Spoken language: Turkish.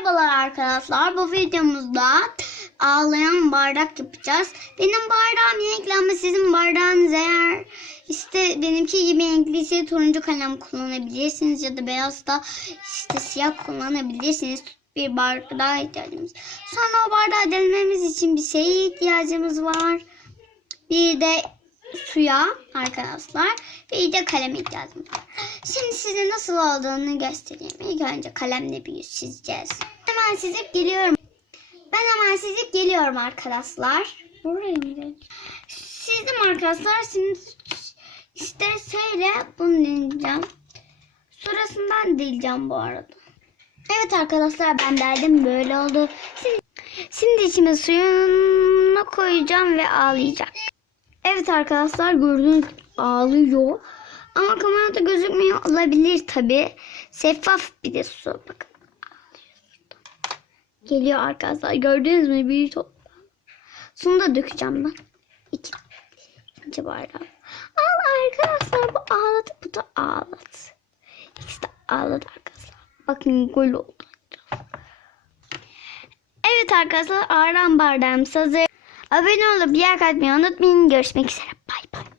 Merhabalar arkadaşlar. Bu videomuzda ağlayan bardak yapacağız. Benim bardağım renkli ama sizin bardağınız eğer işte benimki gibi renkliyse turuncu kalem kullanabilirsiniz ya da beyaz da işte siyah kullanabilirsiniz. Bir bardağa ihtiyacımız. Sonra o bardağı denememiz için bir şeye ihtiyacımız var. Bir de suya arkadaşlar bir de kaleme ihtiyacımız var. Şimdi size nasıl olduğunu göstereyim. İlk önce kalemle bir yüz çizeceğiz. Hemen çizip geliyorum. Ben hemen çizip geliyorum arkadaşlar. Buraya mı? Çizdim arkadaşlar. Şimdi işte şöyle bunu deneyeceğim. Şurasından deleceğim bu arada. Evet arkadaşlar ben derdim böyle oldu. Şimdi, şimdi içime suyunu koyacağım ve ağlayacak. Evet arkadaşlar gördüğünüz ağlıyor. Ama kamerada gözükmüyor olabilir tabi. Şeffaf bir de su. Bakın. Geliyor arkadaşlar. Gördünüz mü? Bir top. Sunu da dökeceğim ben. İki. İkinci bardağı. Al arkadaşlar bu ağladı. Bu da ağladı. İkisi de ağladı arkadaşlar. Bakın gol oldu. Evet arkadaşlar Aran bardağımız hazır. Abone olup yer katmayı unutmayın. Görüşmek üzere. Bay bay.